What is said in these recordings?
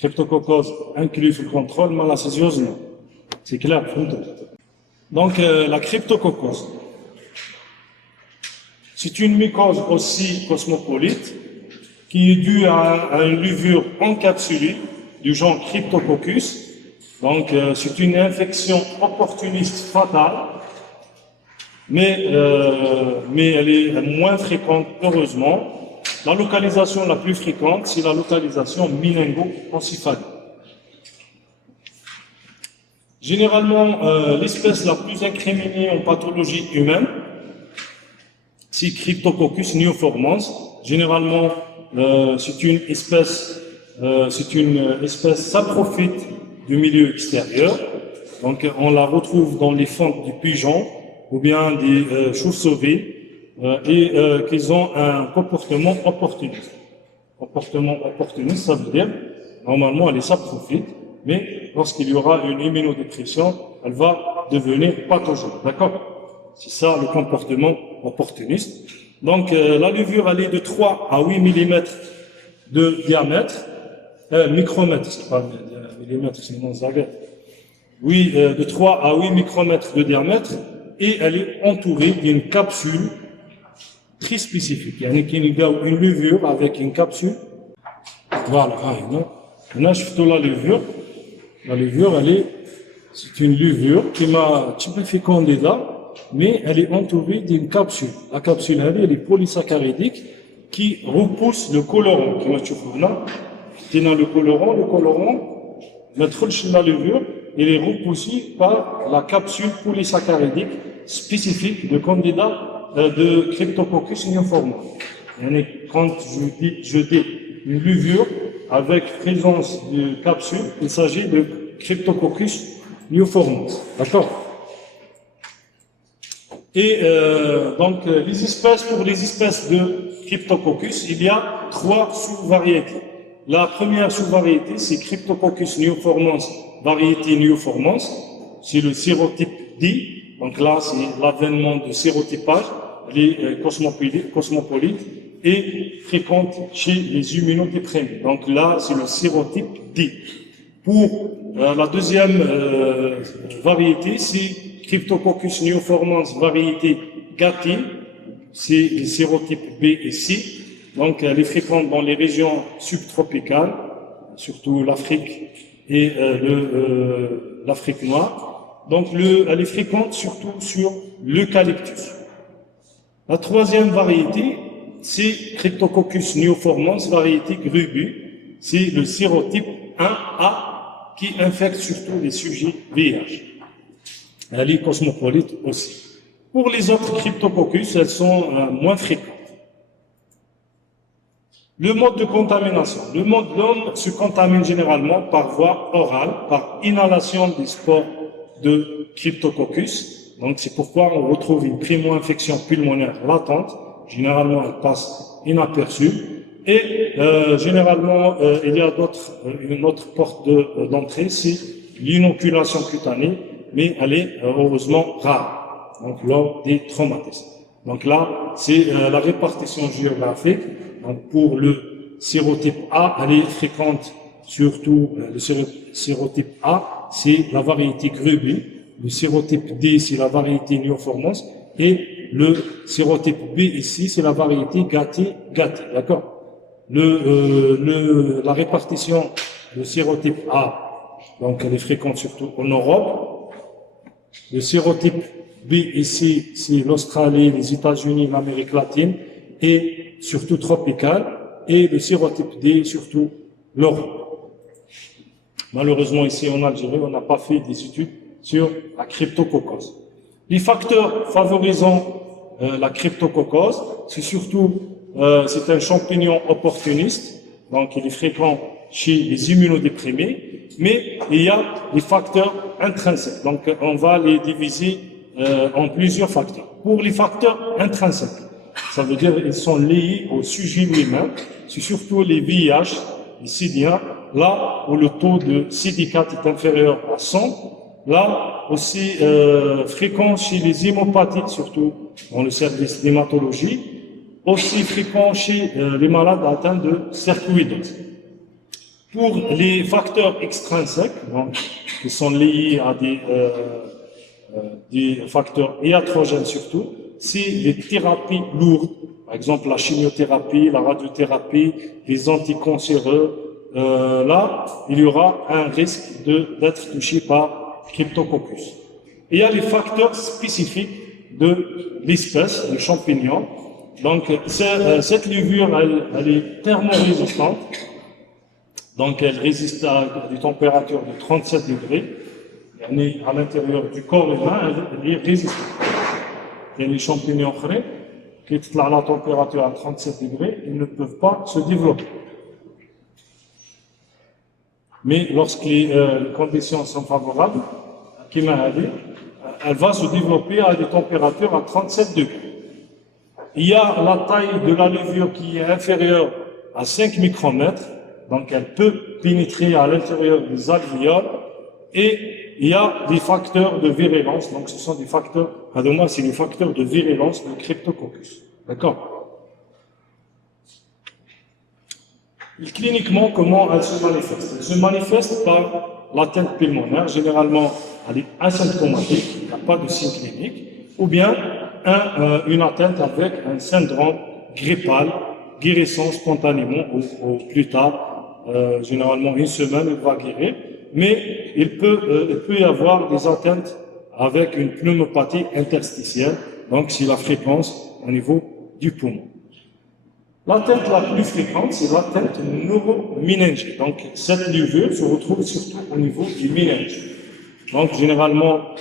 Cryptococcus inclus في الcontrôle, malacésiose non. C'est clair, donc la cryptococcus, c'est une mycose aussi cosmopolite qui est due à une levure encapsulée du genre Cryptococcus. Donc c'est une infection opportuniste fatale, mais elle est moins fréquente, heureusement. La localisation la plus fréquente, c'est la localisation méningo-encéphalique. Généralement, l'espèce la plus incriminée en pathologie humaine, c'est Cryptococcus neoformans. Généralement, c'est une espèce saprophyte du milieu extérieur. Donc, on la retrouve dans les fentes du pigeon ou bien des chauves-souris et qu'ils ont un comportement opportuniste. Comportement opportuniste, ça veut dire, normalement, elle est saprophyte, mais lorsqu'il y aura une immunodépression, elle va devenir pathogène. D'accord? C'est ça le comportement opportuniste. Donc, la levure, elle est de 3 à 8 mm de diamètre, micromètres, c'est pas millimètres, sinon ça va. Oui, de 3 à 8 micromètres de diamètre, et elle est entourée d'une capsule très spécifique. Il y a une levure avec une capsule. Voilà, on a surtout la levure. La levure, c'est une levure qui m'a un petit peu fécondée là, mais elle est entourée d'une capsule. La capsule, elle est polysaccharidique qui repousse le colorant. Qui m'a trouvé là. C'est dans le colorant, notre la levure, il est repoussé par la capsule polysaccharidique spécifique de candidat de Cryptococcus neoformans. Quand je dis une levure avec présence de capsule, il s'agit de Cryptococcus neoformans. D'accord? Et donc, pour les espèces de Cryptococcus, il y a 3 sous-variétés. La première sous-variété, c'est Cryptococcus neoformans, variété neoformans. C'est le sérotype D. Donc là, c'est l'avènement de sérotypage. Elle est cosmopolite et fréquente chez les immunodéprimés. Donc là, c'est le sérotype D. Pour la deuxième variété, c'est Cryptococcus neoformans, variété Gatti. C'est les sérotypes B et C. Donc, elle est fréquente dans les régions subtropicales, surtout l'Afrique et l'Afrique noire. Donc, elle est fréquente surtout sur l'eucalyptus. La troisième variété, c'est Cryptococcus neoformans, variété Grubu. C'est le sérotype 1A qui infecte surtout les sujets VIH. Elle est cosmopolite aussi. Pour les autres Cryptococcus, elles sont moins fréquentes. Le mode de contamination. L'homme se contamine généralement par voie orale, par inhalation des spores de Cryptococcus. Donc, c'est pourquoi on retrouve une primo-infection pulmonaire latente. Généralement, elle passe inaperçue. Et généralement, il y a une autre porte d'entrée, c'est l'inoculation cutanée, mais elle est heureusement rare. Donc, lors des traumatismes. Donc là, c'est la répartition géographique. Donc pour le sérotype A, elle est fréquente, surtout le sérotype A, c'est la variété Grubi. Le sérotype D, c'est la variété neoformans. Et le sérotype B ici, c'est la variété Gatti. D'accord? La répartition du sérotype A, donc elle est fréquente surtout en Europe. Le sérotype B ici, c'est l'Australie, les États-Unis, l'Amérique latine et surtout tropicale. Et le sérotype D, surtout l'Europe. Malheureusement, ici en Algérie, on n'a pas fait des études sur la cryptococcus. Les facteurs favorisant la cryptococcus, c'est surtout, c'est un champignon opportuniste, donc il est fréquent chez les immunodéprimés, mais il y a des facteurs intrinsèques. Donc on va les diviser en plusieurs facteurs. Pour les facteurs intrinsèques, ça veut dire qu'ils sont liés au sujet lui-même, c'est surtout les VIH, les CDA, là où le taux de CD4 est inférieur à 100, là aussi fréquent chez les hémopathiques, surtout dans le service d'hématologie, aussi fréquent chez les malades atteints de sarcoïdose. Pour les facteurs extrinsèques, donc, qui sont liés à des facteurs iatrogènes surtout, c'est les thérapies lourdes, par exemple la chimiothérapie, la radiothérapie, les anticancéreux. Là, il y aura un risque d'être touché par Cryptococcus. Et il y a les facteurs spécifiques de l'espèce, le champignon. Donc, cette levure, elle est thermorésistante. Donc, elle résiste à des températures de 37 degrés. Elle est à l'intérieur du corps humain, elle est résistante. Il y a les champignons frais qui sont à la température à 37 degrés, ils ne peuvent pas se développer. Mais lorsque les conditions sont favorables, elle va se développer à des températures à 37 degrés. Il y a la taille de la levure qui est inférieure à 5 micromètres, donc elle peut pénétrer à l'intérieur des alvéoles, et il y a des facteurs de virulence, donc ce sont des facteurs, c'est des facteurs de virulence de Cryptococcus. D'accord? Cliniquement, comment elle se manifeste? Elle se manifeste par l'atteinte pulmonaire, généralement elle est asymptomatique, il n'y a pas de signe clinique, ou bien une atteinte avec un syndrome grippal, guérissant spontanément au plus tard, généralement une semaine, elle va guérir, mais il peut y avoir des atteintes avec une pneumopathie interstitielle, donc c'est la fréquence au niveau du poumon. L'atteinte la plus fréquente, c'est l'atteinte neuroméningique. Donc, cette levure se retrouve surtout au niveau du méninge. Donc, généralement,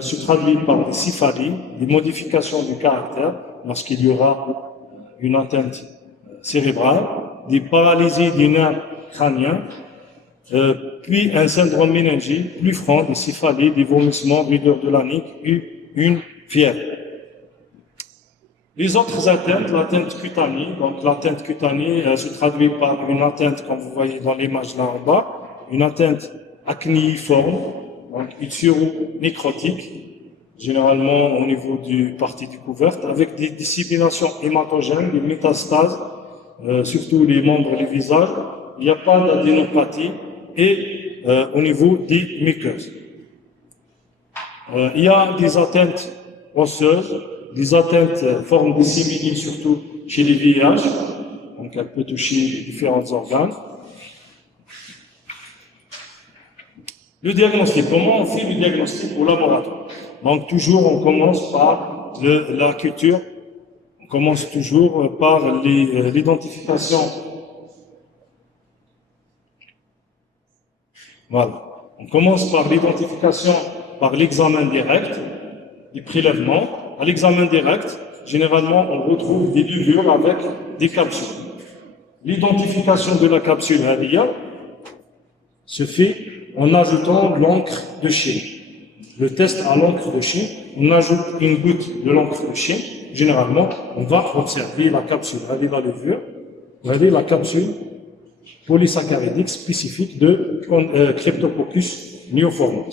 se traduit par des céphalies, des modifications du caractère, lorsqu'il y aura une atteinte cérébrale, des paralysies des nerfs crâniens, puis un syndrome méningique plus franc, des céphalies, des vomissements, rudeur de la nuque et une fièvre. Les autres atteintes, l'atteinte cutanée, donc l'atteinte cutanée se traduit par une atteinte, comme vous voyez dans l'image là en bas, une atteinte acnéiforme, donc ulcéro-nécrotique, généralement au niveau du partie découverte, avec des disséminations hématogènes, des métastases, surtout les membres et les visages. Il n'y a pas d'adénopathie et au niveau des muqueuses. Il y a des atteintes osseuses, des atteintes formes disséminées surtout chez les VIH, donc elle peut toucher différents organes. Le diagnostic, comment on fait le diagnostic au laboratoire? Donc toujours on commence par la culture, on commence toujours par l'identification. Voilà. On commence par l'identification par l'examen direct, des prélèvements. À l'examen direct, généralement, on retrouve des levures avec des capsules. L'identification de la capsule RIA se fait en ajoutant l'encre de Chine. Le test à l'encre de Chine, on ajoute une goutte de l'encre de Chine. Généralement, on va observer la capsule. Regardez la levure, regardez la capsule polysaccharidique spécifique de Cryptococcus neoformans.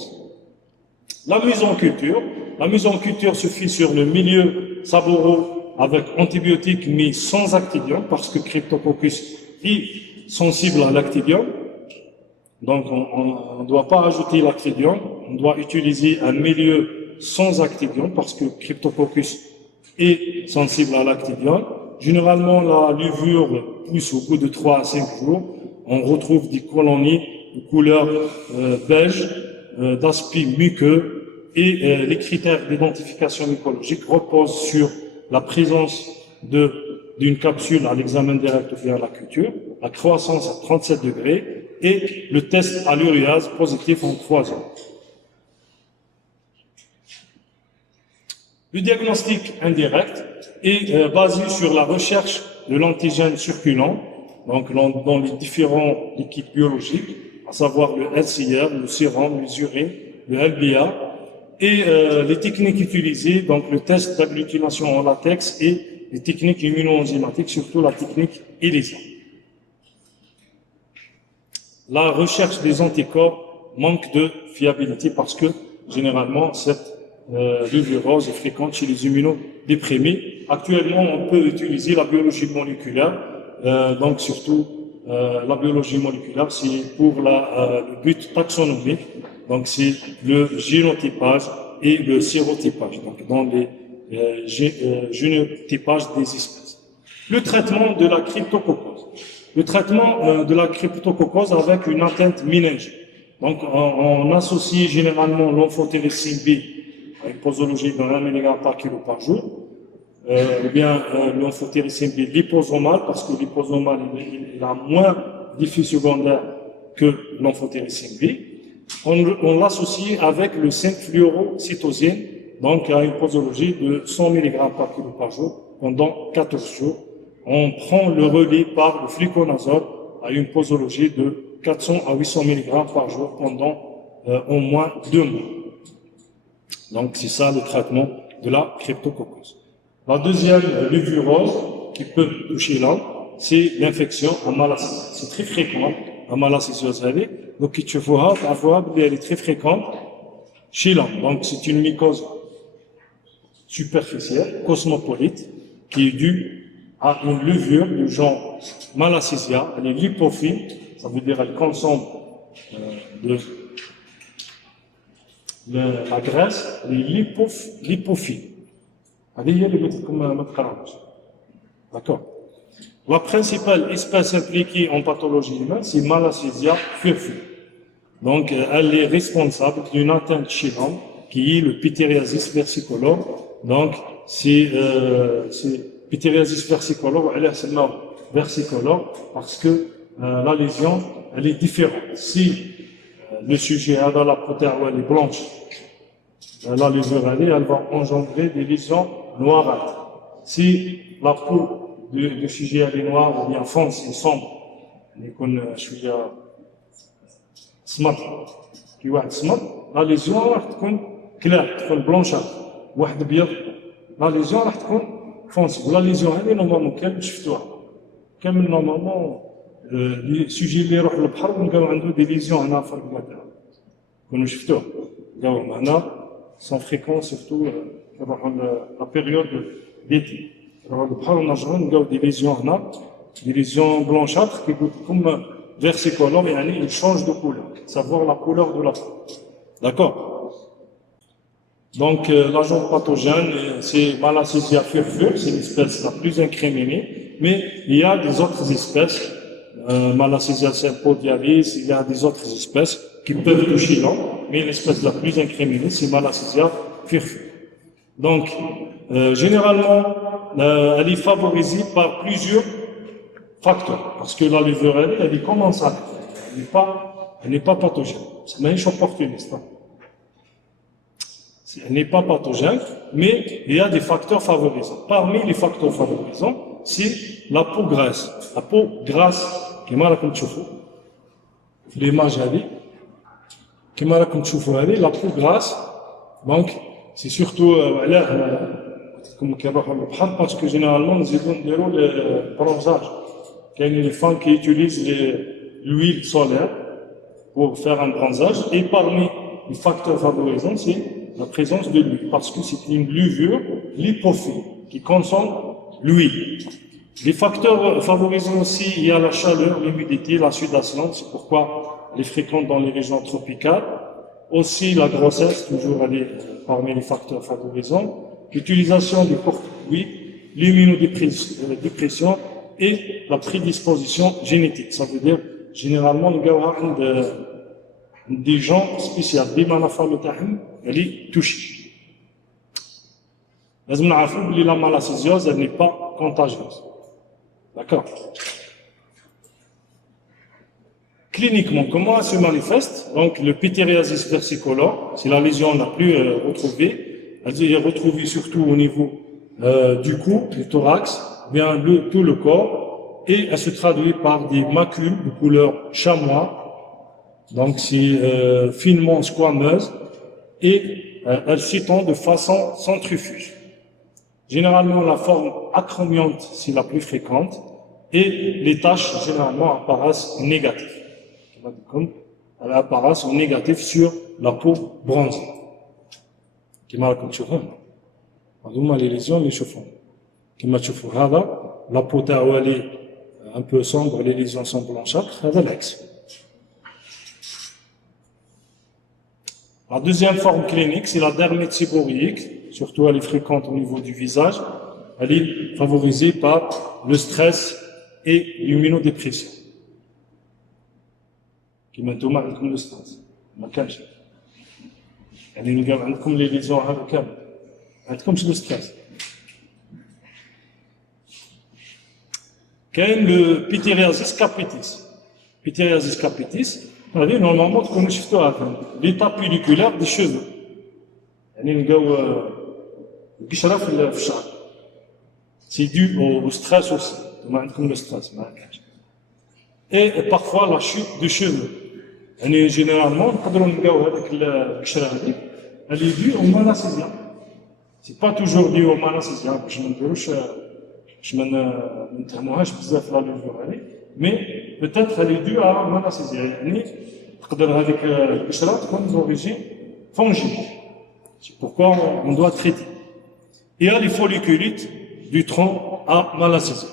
La mise en culture se fait sur le milieu saboureux avec antibiotiques mais sans actidium parce que Cryptococcus est sensible à l'actidium. Donc on ne doit pas ajouter l'actidium, on doit utiliser un milieu sans actidium parce que Cryptococcus est sensible à l'actidium. Généralement la levure pousse au bout de 3 à 5 jours. On retrouve des colonies de couleur beige, d'aspect muqueux, et les critères d'identification mycologique reposent sur la présence d'une capsule à l'examen direct ou bien à la culture, la croissance à 37 degrés et le test à l'uréase positif en 3 ans. Le diagnostic indirect est basé sur la recherche de l'antigène circulant, donc dans les différents liquides biologiques, à savoir le LCR, le sérum, les urines, le LBA, et les techniques utilisées, donc le test d'agglutination en latex et les techniques immunoenzymatiques, surtout la technique ELISA. La recherche des anticorps manque de fiabilité parce que généralement cette levurose est fréquente chez les immunodéprimés. Actuellement, on peut utiliser la biologie moléculaire, donc surtout la biologie moléculaire, c'est pour le but taxonomique, donc c'est le génotypage et le sérotypage, donc dans les génotypages des espèces. Le traitement de la cryptococcose. Le traitement de la cryptococcose avec une atteinte méningée. Donc, on associe généralement l'amphotéricine B à une posologie de 1 mg par kilo par jour, ou bien l'amphotéricine B liposomale, parce que liposomale, il a moins d'effets secondaires que l'amphotéricine B. On l'associe avec le 5-fluorocytosine, donc à une posologie de 100 mg par kilo par jour pendant 14 jours. On prend le relais par le fluconazole à une posologie de 400 à 800 mg par jour pendant au moins 2 mois. Donc c'est ça le traitement de la cryptococcose. La deuxième levurose qui peut toucher l'homme, c'est l'infection à malacésiose. C'est très fréquent à malacésiose. Donc elle est très fréquente chez l'homme. Donc c'est une mycose superficielle, cosmopolite, qui est due à une levure du genre Malassezia. Elle est lipophile, ça veut dire elle consomme la graisse, elle est lipophile. D'accord. La principale espèce impliquée en pathologie humaine, c'est Malassezia furfur. Donc, elle est responsable d'une atteinte chez l'homme qui est le pityriasis versicolore. Donc, c'est pityriasis versicolore, elle est versicolore parce que la lésion, elle est différente. Si le sujet a dans la protéine est blanche, la levure elle va engendrer des lésions noirâtres. Si la peau du sujet elle est noire ou bien fonce et sombre, la lésion راح تكون كلاع تكون بلونشات واحد ابيض لا ليزيون راح تكون فونسي ولا ليزيون هذه نورمالمون كامل شفتوها كامل نورمالمون لي سوجي اللي يروح للبحر نلقاو عنده دي ليزيون هنا في الركبه تاعو كونوا شفتوه نلقاوهم هنا سون فريكون سيرتو كنروحوا لا بيريود ديتي نروحوا للبحر ونرجعوا نلقاو دي ليزيون هنا دي ليزيون بلونشاتر كيقول لكم versicolore يعني il change de couleur savoir la couleur de la peau. D'accord. Donc, l'agent pathogène, c'est Malassezia furfur, c'est l'espèce la plus incriminée, mais il y a des autres espèces, Malassezia sympodialis, il y a des autres espèces qui peuvent toucher l'homme, mais l'espèce la plus incriminée, c'est Malassezia furfur. Donc, généralement, elle est favorisée par plusieurs facteurs, parce que la levure, elle est comment ça? Elle n'est pas pathogène. C'est même opportuniste. Elle n'est pas pathogène, mais il y a des facteurs favorisants. Parmi les facteurs favorisants, c'est la peau grasse. La peau grasse, qui m'a comme tu fous, l'image qui m'a comme tu fous, la peau grasse. Donc, c'est surtout comme parce que généralement, nous avons le bronzage. Il y a les femmes qui utilisent l'huile solaire pour faire un bronzage. Et parmi les facteurs favorisants, c'est la présence de l'huile, parce que c'est une levure lipophile qui consomme l'huile. Les facteurs favorisants aussi, il y a la chaleur, l'humidité, la sudation, c'est pourquoi elle est fréquente dans les régions tropicales. Aussi la grossesse, toujours elle est parmi les facteurs favorisants. L'utilisation des corticoïdes, l'immunodépression et la prédisposition génétique. Ça veut dire, généralement, nous avons des gens spéciaux, des malafales elle est touchée. La malassésiose, elle n'est pas contagieuse. D'accord. Cliniquement, comment elle se manifeste? Donc, le pityriasis versicolore, c'est la lésion la plus retrouvée. Elle est retrouvée surtout au niveau du cou, du thorax, bien tout le corps, et elle se traduit par des macules de couleur chamois. Donc, c'est finement squameuse et elle s'étend de façon centrifuge. Généralement, la forme acromiante, c'est la plus fréquente, et les taches, généralement, apparaissent négatives. Elles apparaissent en négatif sur la peau bronzée. كما راكم تشوفون هذوما لي ليزيون اللي نشوفهم كما تشوفوا هذا لابو تاعو لي un peu sombres, les lésions sont blanchâtres, هذا العكس. La deuxième forme clinique, c'est la dermite séborrhéique, surtout elle est fréquente au niveau du visage. Elle est favorisée par le stress et l'immunodépression. كيما انتم عندكم لو ستريس ما كانش يعني نلقاو عندكم لي ليزون هذا كامل ما عندكمش لو ستريس. كاين لو بيتيريازيس كابيتيس. بيتيريازيس كابيتيس هذه نورمالمون تكونوا شفتوها في ليطا بيليكولار دي شوفو يعني نلقاو القشره في الشعر. سي دو او ستريس اوسي ما عندكم لو ستريس ما كانش. Et parfois la chute de cheveux. يعني généralement نقدروا نلقاو هذيك القشره هذيك اللي دي او مالاسيزيا. سي با توجور دي او مالاسيزيا باش ما نديروش باش ما نتهموهاش بزاف لا لوفور هذه مي بوتيتر اللي دي على مالاسيزيا يعني تقدر هذيك القشره تكون دوريجين فونجيك. سي بوركوا on doit traiter. Il y a les folliculites du tronc à malacésia.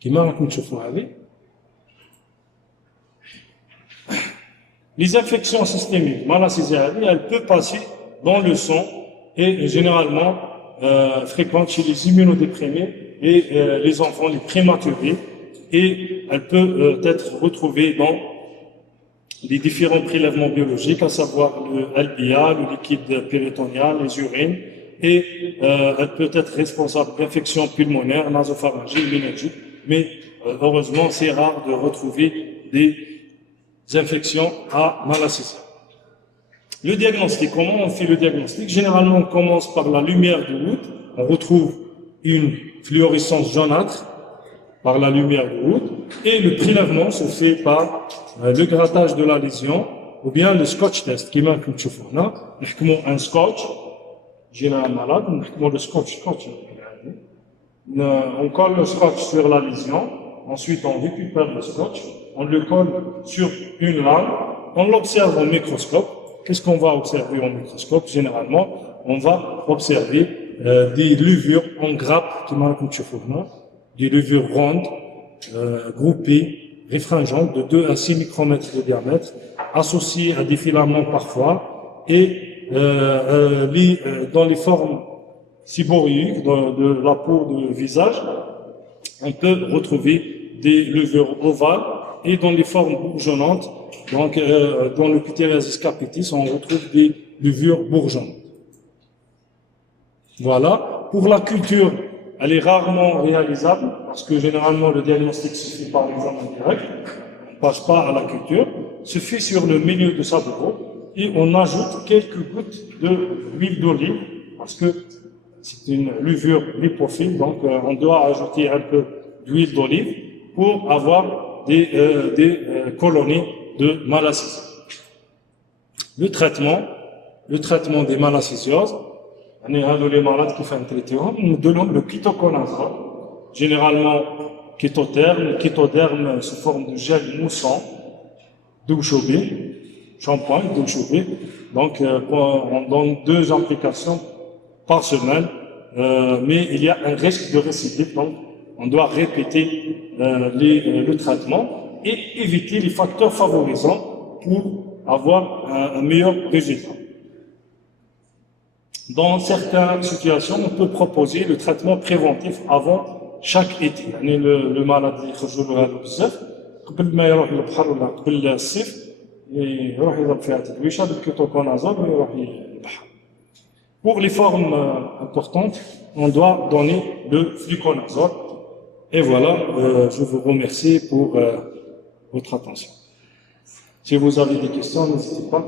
كما راكم تشوفوا هذه. Les infections systémiques, malacésia, elle peut passer dans le sang et généralement fréquente chez les immunodéprimés et les enfants, les prématurés, et elle peut être retrouvée dans les différents prélèvements biologiques, à savoir le LPA, le liquide péritonnial, les urines, et elle peut être responsable d'infections pulmonaires, nasopharyngiques, méningiques, mais heureusement c'est rare de retrouver des infections à malacésia. Le diagnostic, comment on fait le diagnostic? Généralement, on commence par la lumière de Wood. On retrouve une fluorescence jaunâtre par la lumière de Wood. Et le prélèvement se fait par le grattage de la lésion ou bien le scotch test. Qui marque une choufona. Un scotch. J'ai un malade. Le scotch. On colle le scotch sur la lésion. Ensuite, on récupère le scotch. On le colle sur une lame. On l'observe au microscope. Qu'est-ce qu'on va observer au microscope? Généralement, on va observer des levures en grappes, qui marquent une choufona, des levures rondes, groupées, réfringentes de 2 à 6 micromètres de diamètre, associées à des filaments parfois, et dans les formes séborrhéiques de la peau du visage, on peut retrouver des levures ovales, et dans les formes bourgeonnantes, donc dans le Pityriasis capitis, on retrouve des levures bourgeonnantes. Voilà. Pour la culture, elle est rarement réalisable, parce que généralement le diagnostic se fait par l'examen direct, on ne passe pas à la culture, se fait sur le milieu de sa bureau, et on ajoute quelques gouttes d'huile d'olive, parce que c'est une levure lipophile, donc on doit ajouter un peu d'huile d'olive pour avoir des colonies de malacésia. Le traitement des malacésioses, les malades qui font traiter, nous donnons le kétoconazole, généralement kétoderme sous forme de gel moussant, d'eau chauffée, shampoing, d'eau chauffée. Donc, on donne 2 applications par semaine, mais il y a un risque de récidive, donc on doit répéter le traitement et éviter les facteurs favorisants pour avoir un meilleur résultat. Dans certaines situations, on peut proposer le traitement préventif avant chaque été. Le malade يخرجوا له هذا بزاف قبل ما يروح للبحر ولا قبل الصيف يروح يضرب فيها تدويشه بالكيتوكونازول ويروح للبحر. Pour les formes importantes, on doit donner le fluconazole. Et voilà, je vous remercie pour votre attention. Si vous avez des questions, n'hésitez pas.